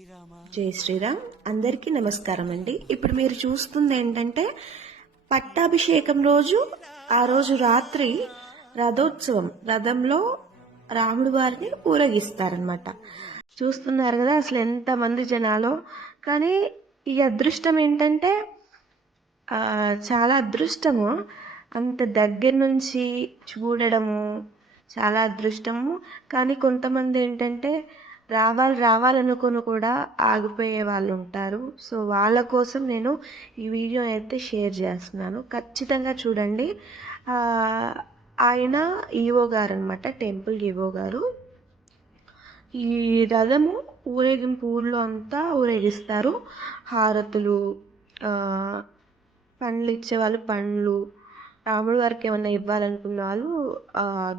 జై శ్రీరామ్. అందరికీ నమస్కారం అండి. ఇప్పుడు మీరు చూస్తుంది ఏంటంటే పట్టాభిషేకం రోజు, ఆ రోజు రాత్రి రథోత్సవం, రథంలో రాముడు వారిని ఊరేగిస్తారనమాట. చూస్తున్నారు కదా అసలు ఎంతమంది జనాలో. కానీ ఈ అదృష్టం ఏంటంటే చాలా అదృష్టము. అంత దగ్గర నుంచి చూడడము చాలా అదృష్టము. కానీ కొంతమంది ఏంటంటే రావాలనుకుని కూడా ఆగిపోయే వాళ్ళు ఉంటారు. సో వాళ్ళ కోసం నేను ఈ వీడియో అయితే షేర్ చేస్తున్నాను. ఖచ్చితంగా చూడండి. ఆయన ఈవో గారు అనమాట, టెంపుల్ ఈవో గారు. ఈ రథము ఊరేగింపు ఊర్లో అంతా ఊరేగిస్తారు. హారతులు, పండ్లు ఇచ్చేవాళ్ళు పండ్లు, రాముడు వారికి ఏమన్నా ఇవ్వాలనుకున్న వాళ్ళు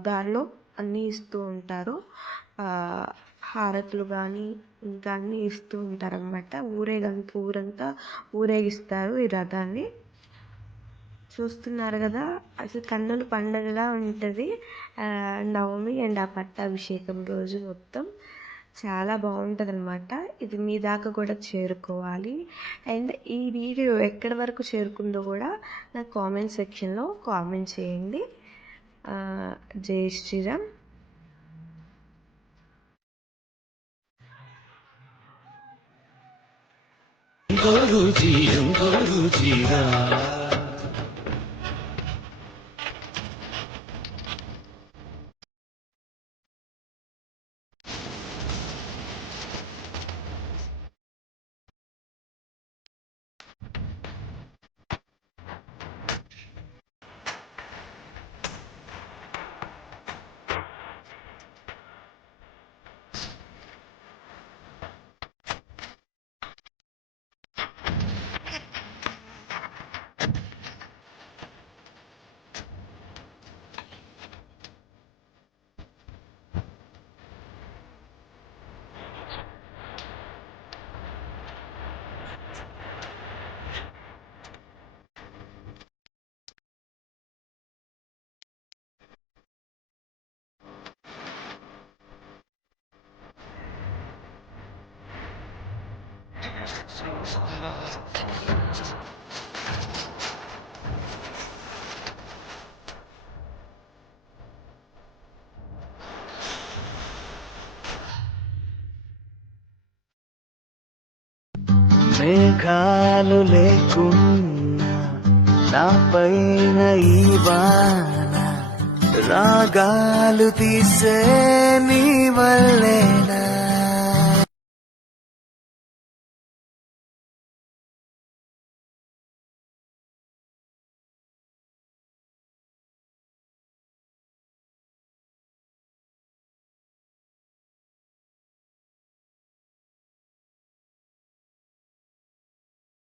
దారిలో అన్నీ ఇస్తూ ఉంటారు. హారతులు కానీ ఇంకా అన్నీ ఇస్తూ ఉంటారనమాట. ఊరంతా ఊరేగిస్తారు ఈ రథాన్ని. చూస్తున్నారు కదా అసలు కన్నుల పండుగలా ఉంటుంది. నవమి అండ్ ఆ పట్టాభిషేకం రోజు మొత్తం చాలా బాగుంటుంది అనమాట. ఇది మీ దాకా కూడా చేరుకోవాలి. అండ్ ఈ వీడియో ఎక్కడి వరకు చేరుకుందో కూడా నాకు కామెంట్ సెక్షన్లో కామెంట్ చేయండి. జై శ్రీరామ్. మేఘాలు లేకున్నా నా పైన ఈ వాన, రాగాలు తీసే నీ వల్లేనా.